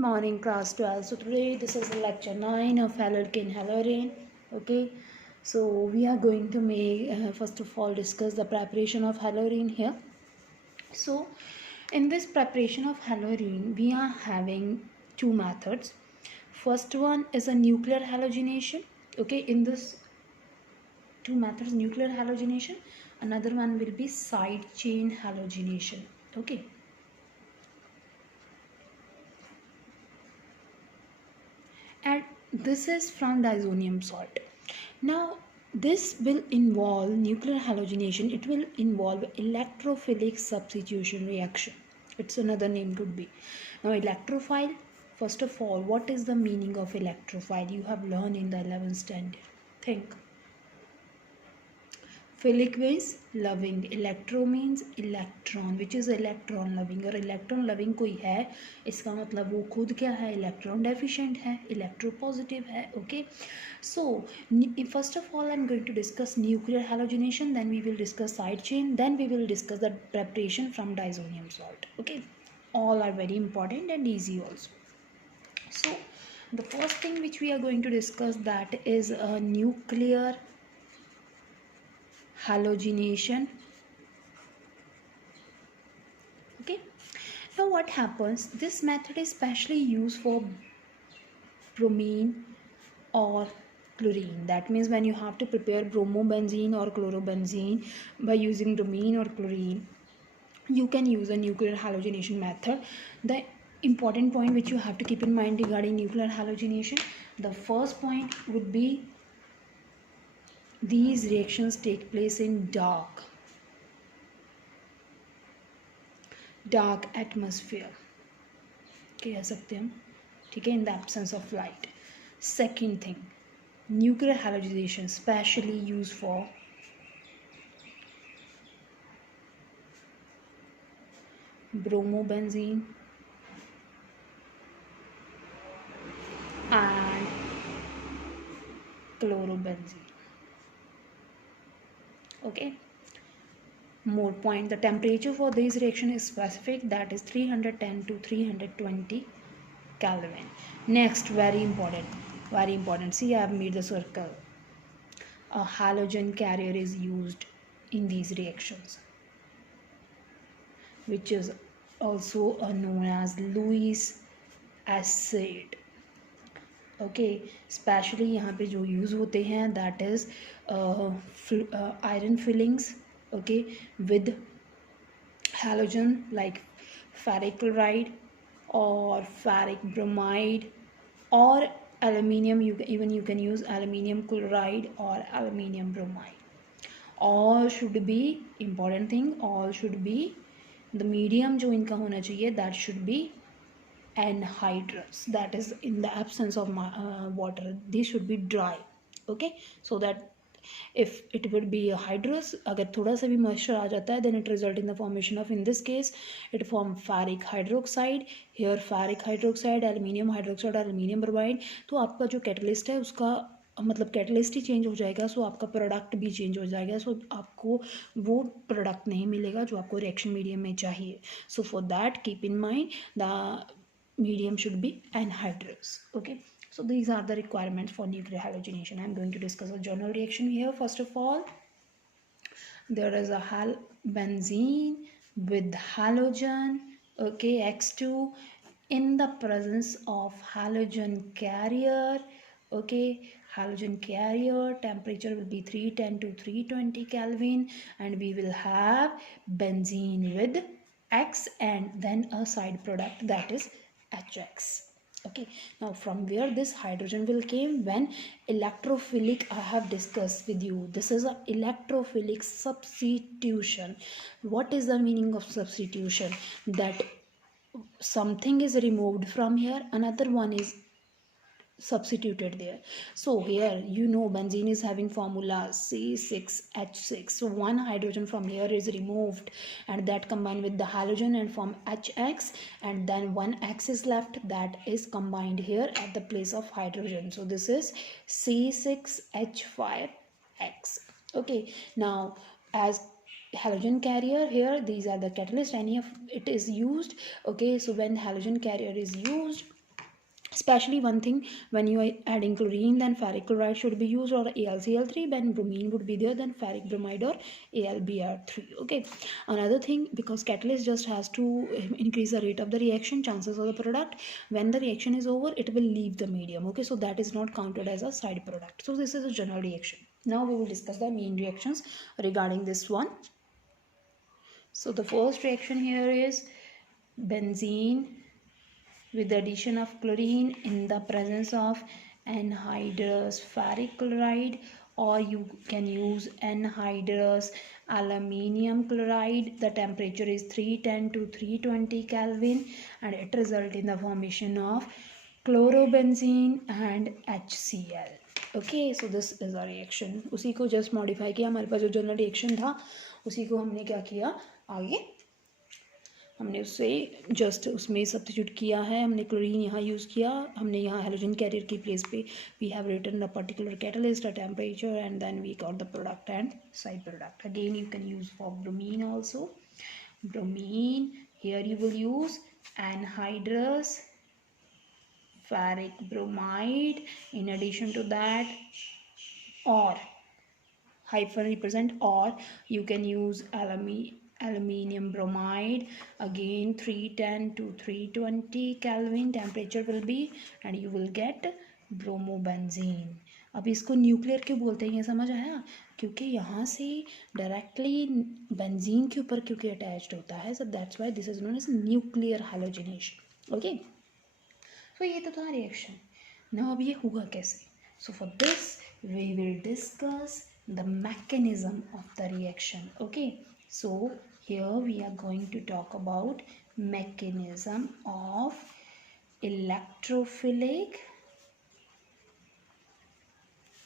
morning class 12. So today this is lecture 9 of halorkin halorane. Okay, so we are going to make first of all discuss the preparation of halorine here. So in this preparation of halorine we are having two methods. First one is a nuclear halogenation. Okay, in this two methods, nuclear halogenation, another one will be side chain halogenation. Okay, and this is from diazonium salt. Now this will involve nuclear halogenation. It will involve electrophilic substitution reaction. It's another name could be. Now electrophile, first of all, what is the meaning of electrophile? You have learned in the 11th standard. Think. Philic means loving, electro means electron, which is electron loving, और electron loving कोई है इसका मतलब वो खुद क्या है, electron deficient है, electropositive है. Okay, so first of all I'm going to discuss nuclear halogenation, then we will discuss side chain, then we will discuss the preparation from diazonium salt. Okay, all are very important and easy also. So the first thing which we are going to discuss, that is a nuclear halogenation. Okay, now what happens, this method is specially used for bromine or chlorine. That means when you have to prepare bromobenzene or chlorobenzene by using bromine or chlorine, you can use a nuclear halogenation method. The important point which you have to keep in mind regarding nuclear halogenation, the first point would be these reactions take place in dark atmosphere. कह सकते हैं हम, ठीक है, in the absence of light. Second thing, nuclear halogenation specially used for bromobenzene and chlorobenzene. Okay, more point, the temperature for this reaction is specific, that is 310 to 320 Kelvin. Next, very important, see I have made the circle. A halogen carrier is used in these reactions, which is also known as Lewis acid. Okay, specially यहाँ पे जो यूज़ होते हैं that is iron filings, okay, with halogen like ferric chloride और ferric bromide और aluminium. You can use aluminium chloride or aluminium bromide. All should be, important thing, all should be, the medium जो इनका होना चाहिए that should be anhydrous, that is in the absence of water. These should be dry. Okay, so that if it would be a hydrous, अगर थोड़ा सा भी moisture आ जाता है, then it result in the formation of, in this case it form ferric hydroxide. Here ferric hydroxide, aluminium hydroxide, aluminium bromide. तो आपका जो catalyst है उसका मतलब कैटलिस्ट ही चेंज हो जाएगा, सो आपका प्रोडक्ट भी चेंज हो जाएगा, सो आपको वो प्रोडक्ट नहीं मिलेगा जो आपको रिएक्शन मीडियम में चाहिए. So for that keep in mind the medium should be anhydrous. Okay, so these are the requirements for nuclear halogenation. I am going to discuss a journal reaction here. First of all, there is a benzene with halogen, okay, X2 in the presence of halogen carrier. Okay, halogen carrier temperature will be 310 to 320 Kelvin, and we will have benzene with X and then a side product, that is HX. Okay, now from where this hydrogen will came, when electrophilic, I have discussed with you, this is a electrophilic substitution. What is the meaning of substitution? That something is removed from here, another one is substituted there. So here you know benzene is having formula C6H6, so one hydrogen from here is removed and that combined with the halogen and form HX, and then one X is left, that is combined here at the place of hydrogen, so this is C6H5X. Okay, now as halogen carrier here, these are the catalyst, any of it is used. Okay, so when halogen carrier is used, Especially one thing, when you are adding chlorine, then ferric chloride should be used, or AlCl3. When bromine would be there, then ferric bromide or AlBr3. Okay, another thing, because catalyst just has to increase the rate of the reaction, chances of the product when the reaction is over, it will leave the medium. Okay, so that is not counted as a side product. So this is a general reaction. Now we will discuss the main reactions regarding this one. So the first reaction here is benzene with the addition of chlorine in the presence of anhydrous ferric chloride, or you can use anhydrous aluminium chloride. The temperature is 310 to 320 Kelvin, and it results in the formation of chlorobenzene and HCl. Okay, so this is a reaction. उसी को just modify किया, हमारे पास जो general reaction था उसी को हमने क्या किया, आगे हमने उससे जस्ट उसमें सब्स्टिट्यूट किया है. हमने क्लोरीन यहाँ यूज़ किया, हमने यहाँ हेलोजन कैरियर की प्लेस पे we have written a particular catalyst, a temperature, and then we got the product and side product. Again you can use for bromine also. Bromine, here you will use anhydrous ferric bromide. In addition to that, or hyphen represent, or you can use aluminium bromide. Again 310 to 320 Kelvin temperature will be, and you will get bromobenzene. अब इसको न्यूक्लियर क्यों बोलते हैं, ये समझ आया? क्योंकि यहाँ से डायरेक्टली बेंजीन के ऊपर क्योंकि अटैच्ड होता है, so that's why this is known as nuclear halogenation. Okay, तो ये तो था रिएक्शन. ना अब ये हुआ कैसे? So for this we will discuss the mechanism of the reaction. Okay, so here we are going to talk about mechanism of electrophilic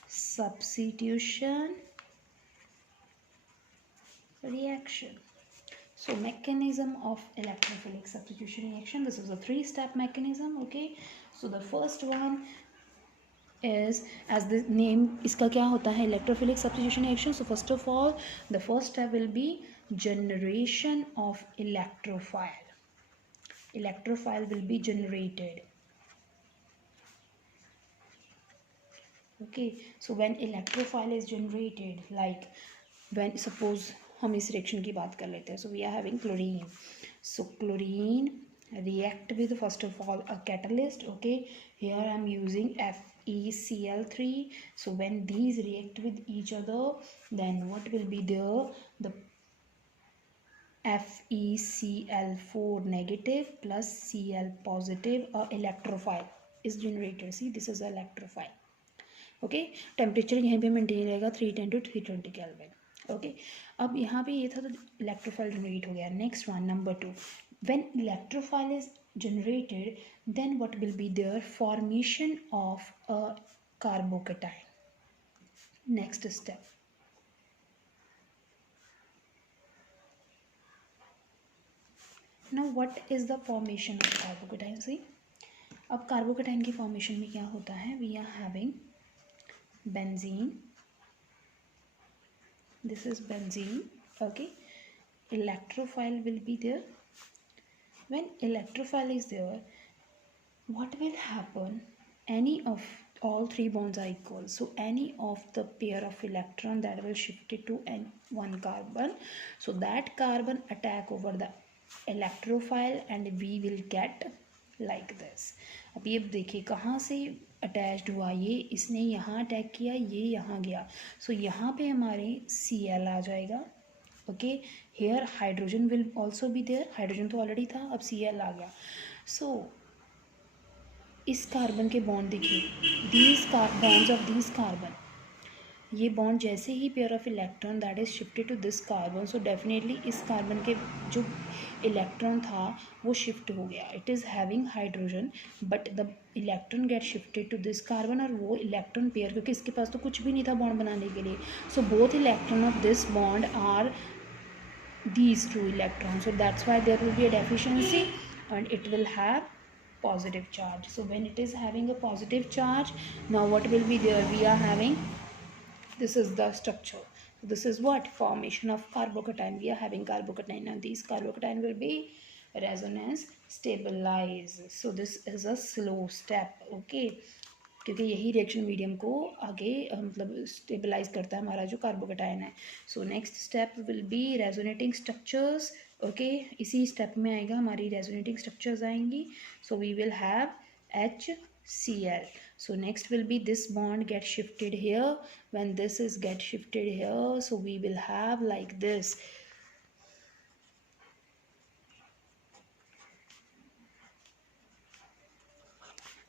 substitution reaction. So mechanism of electrophilic substitution reaction, this is a 3-step mechanism. Okay, so the first one is, as the name इसका क्या होता है, electrophilic substitution reaction. So first of all, the first step will be generation of electrophile. Electrophile will be generated. Okay, so when electrophile is generated, like when suppose हम इस रिएक्शन की बात कर लेते हैं. So we are having chlorine. So chlorine react with first of all a catalyst. Okay, here I am using FeCl3. So when these react with each other, then what will be there? The FeCl4 negative plus Cl positive, or electrophile is generated. See, this is electrophile. Okay, temperature यहाँ पे मेंटेन रहेगा 310 to 320 Kelvin. Okay, अब यहाँ पे ये था तो electrophile generate हो गया. Next one, number 2, when electrophile is generated, then what will be there? Formation of a carbocation. Next step, now what is the formation of carbocation? See, अब कार्बोकेटाइन की फॉर्मेशन में क्या होता है? We are having benzene, this is benzene. Okay, electrophile will be there. When electrophile is there, what will happen? Any of all 3 bonds are equal, so any of the pair of electron that will shift it to one carbon, so that carbon attack over the electrophile and we will get like this. अब ये देखिए कहाँ से अटैच्ड हुआ, ये इसने यहाँ अटैक किया, ये यहाँ गया. सो यहाँ पे हमारे Cl आ जाएगा. Okay, here hydrogen will also be there. Hydrogen तो ऑलरेडी था, अब Cl आ गया. सो इस कार्बन के बॉन्ड देखिए, these bonds of these carbon, ये बॉन्ड जैसे ही pair of electron that is shifted to this carbon, so definitely इस कार्बन के जो इलेक्ट्रॉन था वो शिफ्ट हो गया. It is having hydrogen but the electron get shifted to this carbon, और वो इलेक्ट्रॉन पेयर, क्योंकि इसके पास तो कुछ भी नहीं था बॉन्ड बनाने के लिए, so both electron of this bond are these 2 electrons, so that's why there will be a deficiency and it will have positive charge. So when it is having a positive charge, now what will be there? We are having, this is the structure. So this is what? Formation of carbocation. We are having carbocation, and these carbocation will be resonance stabilize. So this is a slow step. Okay, क्योंकि यही reaction medium को आगे मतलब स्टेबलाइज करता है हमारा जो carbocation है. So next step will be resonating structures. Okay, इसी स्टेप में आएगा हमारी रेजोनेटिंग स्ट्रक्चर्स आएंगी. So we will have HCl. So next will be this bond get shifted here. When this is get shifted here, so we will have like this.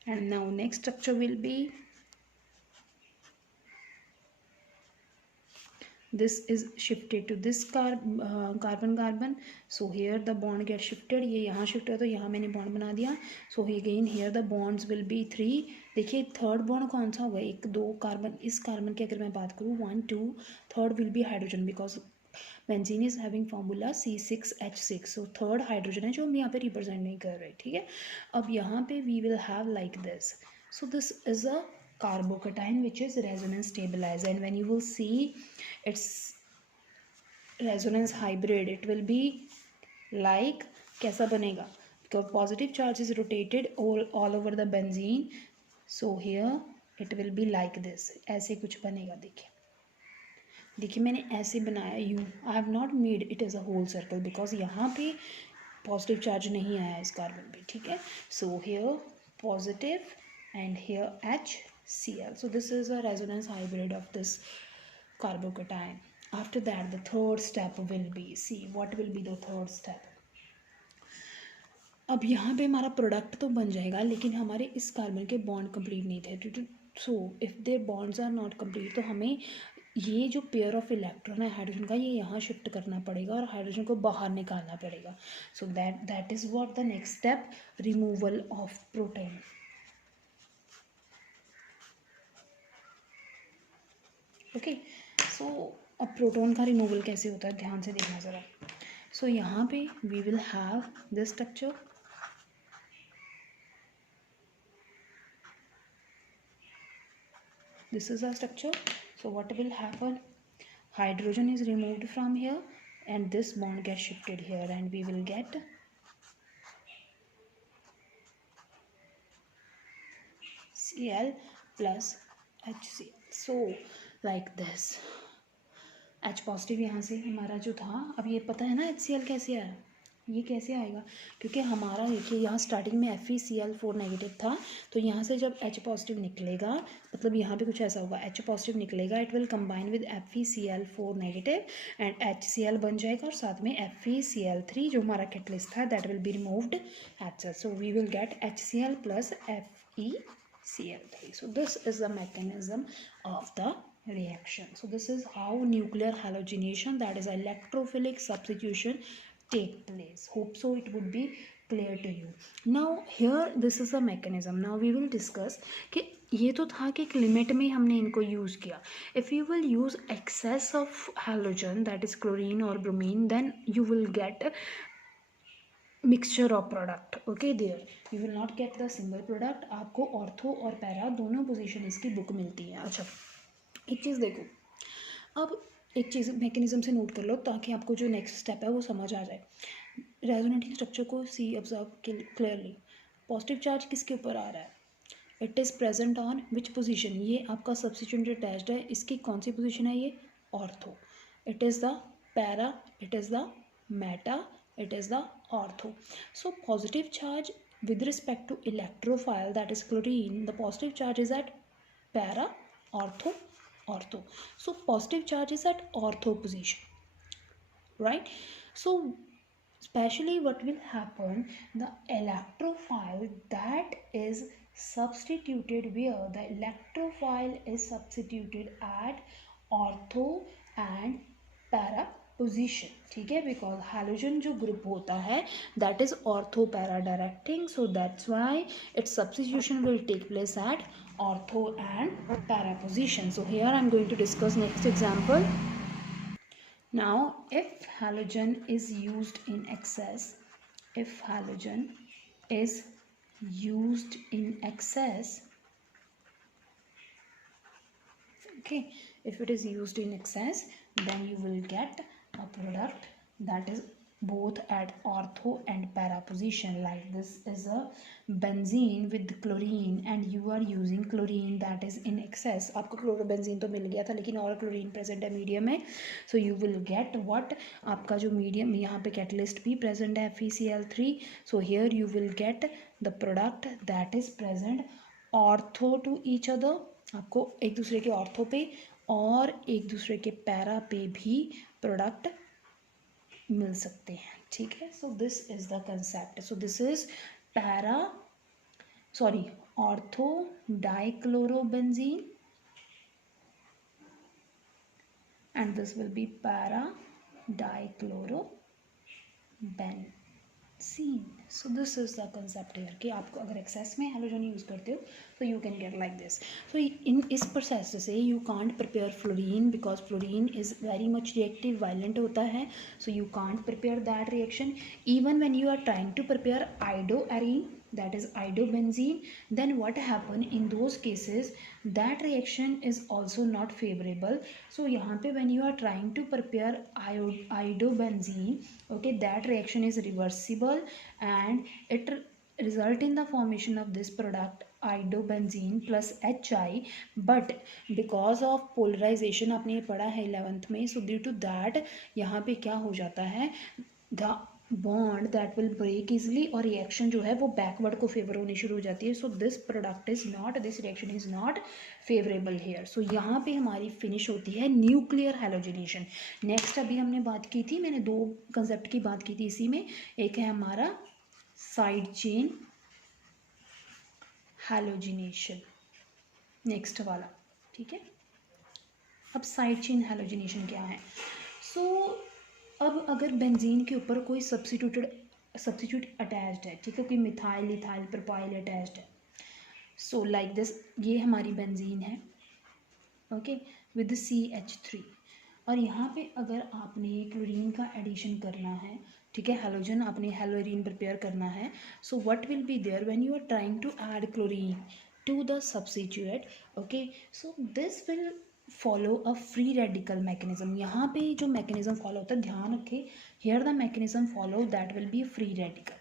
And now next structure will be this is shifted to this carbon. So here the bond get shifted. ये यहाँ शिफ्ट है तो यहाँ मैंने बॉन्ड बना दिया. So again here the bonds will be 3. देखिए third bond कौन सा होगा, 1 2 कार्बन. इस कार्बन की अगर मैं बात करूँ 1 2, third will be hydrogen because benzene is having formula C6H6. So third hydrogen है जो हम यहाँ पे रिप्रेजेंट नहीं कर रहे. ठीक है, अब यहाँ पे we will have like this. So this is a carbocation which is resonance stabilizer, and when you will see its resonance hybrid, it will be like कैसा बनेगा, because positive charge is rotated all over the benzene. So here it will be like this. ऐसे कुछ बनेगा. देखिए मैंने ऐसे बनाया U. I have not made it as a whole circle because यहाँ पे पॉजिटिव चार्ज नहीं आया इस कार्बन पे. ठीक है, so here positive and here HCl. So this is a resonance hybrid of this carbocation. After that the third step will be, see what will be the third step. अब यहाँ पे हमारा प्रोडक्ट तो बन जाएगा लेकिन हमारे इस कार्बन के बॉन्ड कंप्लीट नहीं थे. So if there bonds are not complete तो हमें ये जो पेयर ऑफ इलेक्ट्रॉन है हाइड्रोजन का ये यहाँ शिफ्ट करना पड़ेगा और हाइड्रोजन को बाहर निकालना पड़ेगा. So that is what the next step, removal of proton. Okay, so अब प्रोटॉन का रिमूवल कैसे होता है ध्यान से देखना ज़रा. सो यहाँ पे we will have this structure. This is our structure. So what will happen, hydrogen is removed from here and this bond gets shifted here and we will get Cl plus HCl. So like this. H positive यहाँ से हमारा जो था, अब ये पता है ना HCl कैसे आया, ये कैसे आएगा, क्योंकि हमारा देखिए यहाँ स्टार्टिंग में FeCl4 नेगेटिव था. तो यहाँ से जब H पॉजिटिव निकलेगा मतलब यहाँ पे कुछ ऐसा होगा, H पॉजिटिव निकलेगा, it will combine with FeCl4 negative and HCl बन जाएगा और साथ में FeCl3 जो हमारा कैटलिस्ट था that will be removed HCl. So we will get HCl plus FeCl3. So this is the mechanism of the reaction. So this is how nuclear halogenation, that is electrophilic substitution, take place. Hope so it would be clear to you. Now here this is a mechanism. Now we will discuss कि ये तो था कि एक लिमिट में हमने इनको यूज़ किया. If you will use excess of halogen, that is chlorine or bromine, then you will get mixture of product. Okay, there you will not get the single product. आपको ऑर्थो और पैरा दोनों पोजीशन इसकी बुक मिलती है. अच्छा एक चीज़ देखो, अब एक चीज़ मैकेनिज्म से नोट कर लो ताकि आपको जो नेक्स्ट स्टेप है वो समझ आ जाए. रेजोनेटिंग स्ट्रक्चर को सी ऑब्जर्व क्लियरली. पॉजिटिव चार्ज किसके ऊपर आ रहा है, it is present on which position, ये आपका सब्स्टिट्यूएंट अटैच्ड है, इसकी कौन सी पोजीशन है, ये ortho. It is the para, it is the Meta, it is the ortho. So positive charge with respect to electrophile, that is chlorine, the positive charge is at para, ortho. So positive charge is at ortho position, right? So especially what will happen, the electrophile that is substituted where the electrophile is substituted at ortho and para position. ठीक है, because hydrogen जो group होता है that is ortho para directing, so that's why its substitution will take place at ortho and para position. So here I am going to discuss next example. Now if halogen is used in excess, if halogen is used in excess, okay, if it is used in excess then you will get a product that is both at ortho and para position. Like this is a benzene with chlorine and you are using chlorine that is in excess. आपको क्लोरोबेंजीन तो मिल गया था लेकिन और chlorine present है मीडियम में, so you will get what, आपका जो मीडियम यहाँ पे कैटलिस्ट भी प्रेजेंट है FeCl3, so here you will get the product that is present ortho to each other, आपको एक दूसरे के ऑर्थो पे और एक दूसरे के पैरा पे भी प्रोडक्ट मिल सकते हैं, ठीक है. So this is the concept. So this is para sorry ortho dichlorobenzene and this will be para dichlorobenzene. So this is the concept here कि आपको अगर एक्सेस में हेलोजन यूज़ करते हो तो you can get like this. So in इस process से you can't prepare fluorine because fluorine is very much reactive violent होता है, so you can't prepare that reaction. Even when you are trying to prepare iodoarene, that is iodobenzene, then what happen in those cases, that reaction is also not favorable. So यहाँ पे when you are trying to prepare iodobenzene, okay, that reaction is reversible and it result in the formation of this product iodobenzene plus HI. but because of polarization, आपने ये पढ़ा है 11th में, so due to that यहाँ पे क्या हो जाता है, the bond that will break easily और रिएक्शन जो है वो बैकवर्ड को फेवर होनी शुरू हो जाती है. So this product is not, this reaction is not favourable here. So यहाँ पे हमारी फिनिश होती है न्यूक्लियर हैलोजिनेशन. नेक्स्ट अभी हमने बात की थी, मैंने दो कंसेप्ट की बात की थी इसी में, एक है हमारा साइड चेन हैलोजिनेशन, नेक्स्ट वाला, ठीक है. अब साइड चेन हैलोजिनेशन क्या है. सो अब अगर बेंजीन के ऊपर कोई सब्सिट्यूट अटैच्ड है, ठीक है, कोई मिथाइल इथाइल प्रोपाइल अटैच्ड है, सो लाइक दिस, ये हमारी बेंजीन है, ओके, विद CH3, और यहाँ पे अगर आपने क्लोरीन का एडिशन करना है, ठीक है, हेलोजन आपने हेलोरीन प्रिपेयर करना है, so what will be there when you are trying to add chlorine to the substitute, okay, so this will follow a free radical mechanism. यहाँ पे जो मैकेनिज्म फॉलो होता है, ध्यान रखें, here the mechanism follow that will be free radical,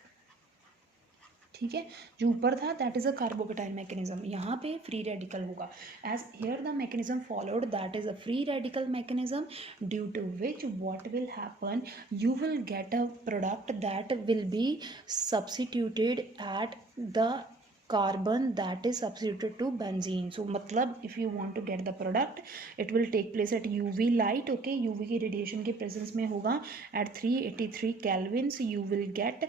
ठीक है. जो ऊपर था that is a carbocation mechanism, यहाँ पे फ्री रेडिकल होगा. As here the mechanism followed that is a free radical mechanism, due to which what will happen, you will get a product that will be substituted at the carbon that is substituted to benzene. So मतलब if you want to get the product, it will take place at UV light, okay, UV की radiation के presence में होगा at 383 Kelvin. So you will get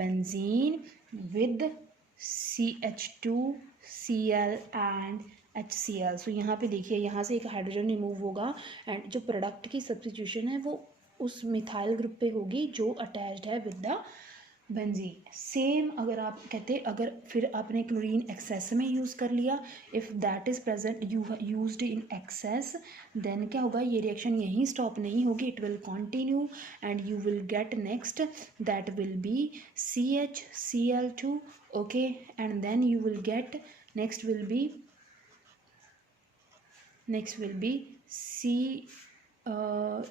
benzene with CH2 Cl and HCl. So यहाँ पे देखिए, यहाँ से एक हाइड्रोजन रिमूव होगा एंड जो प्रोडक्ट की सब्स्टिट्यूशन है वो उस मिथाइल ग्रुप पे होगी जो अटैच्ड है विद द बेंजीन. सेम अगर आप कहते, अगर फिर आपने क्लोरीन एक्सेस में यूज़ कर लिया, if that is present used in excess, then क्या होगा, ये रिएक्शन यहीं स्टॉप नहीं होगी, it will continue and you will get next that will be CHCl2, okay, and then you will get next will be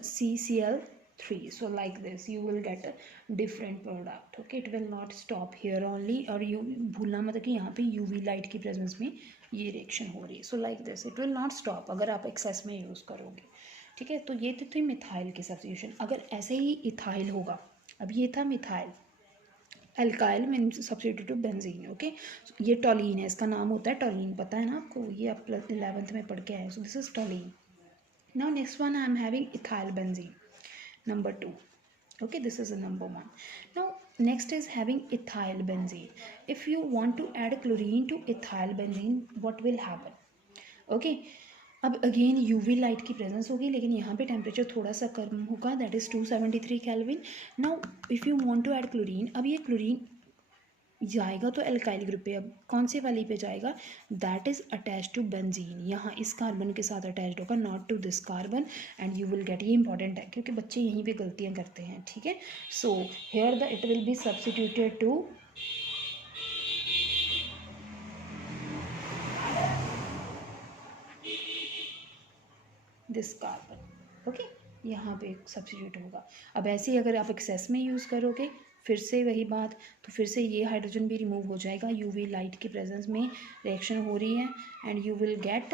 CCl3. So like this you will get a different product, okay, it will not stop here only. और you भूलना मत कि यहाँ पे UV light की प्रेजेंस में ये रिएक्शन हो रही है. So like this it will not stop अगर आप एक्सेस में यूज़ करोगे, ठीक है. तो ये थी मिथाइल की सब्स्टिट्यूशन. अगर ऐसे ही इथाइल होगा, अब ये था methyl, alkyl mean substitute to benzene, okay. ये टॉलीन है, इसका नाम होता है टॉलीन, पता है ना आपको, ये आप 11th में पढ़ के आए. So this is toluene. Now next one I am having ethyl benzene, number 2, okay, this is a number 1. Now next is having ethyl benzene. If you want to add chlorine to ethyl benzene, what will happen, okay, अब again UV light की presence होगी, लेकिन यहाँ पे temperature थोड़ा सा कम होगा, that is 273 kelvin. Now if you want to add chlorine, अब ये क्लोरीन जाएगा तो एल्काइल ग्रुप पे, अब कौन से वाली पे जाएगा, that is attach to benzene, यहाँ इस कार्बन के साथ अटैच्ड होगा, not to this carbon, and you will get, ये इंपॉर्टेंट है क्योंकि बच्चे यहीं पे गलतियाँ करते हैं, ठीक है. So here the it will be substituted to this carbon, okay. यहाँ पे सब्स्टिट्यूट होगा। अब ऐसे ही अगर आप एक्सेस में यूज़ करोगे, फिर से वही बात, तो फिर से ये हाइड्रोजन भी रिमूव हो जाएगा, यूवी लाइट की प्रेजेंस में रिएक्शन हो रही है, and you will gate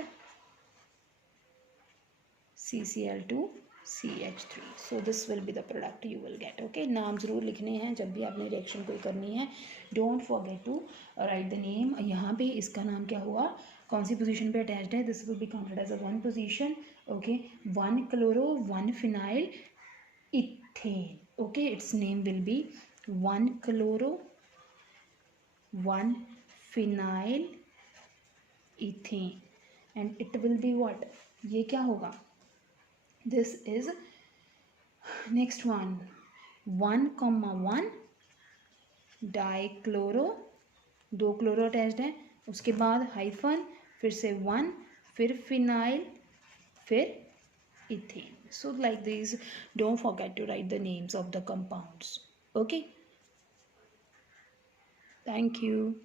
CCl2CH3. So this will be the product you will gate. Okay, नाम ज़रूर लिखने हैं जब भी आपने रिएक्शन कोई करनी है. Don't forget to write the name. यहाँ पे इसका नाम क्या हुआ, कौन सी पोजीशन पे अटैच्ड है, this will be counted as a one position. Okay, 1 chloro 1 phenyl ethane. Okay, its name will be 1 chloro 1 phenyl ethane, and it will be what, ये क्या होगा, this is next one 1,1 dichloro, 2 chloro attached है, उसके बाद हाइफन, फिर से 1, फिर फिनाइल, फिर ethane. So like this, don't forget to write the names of the compounds. Okay, thank you.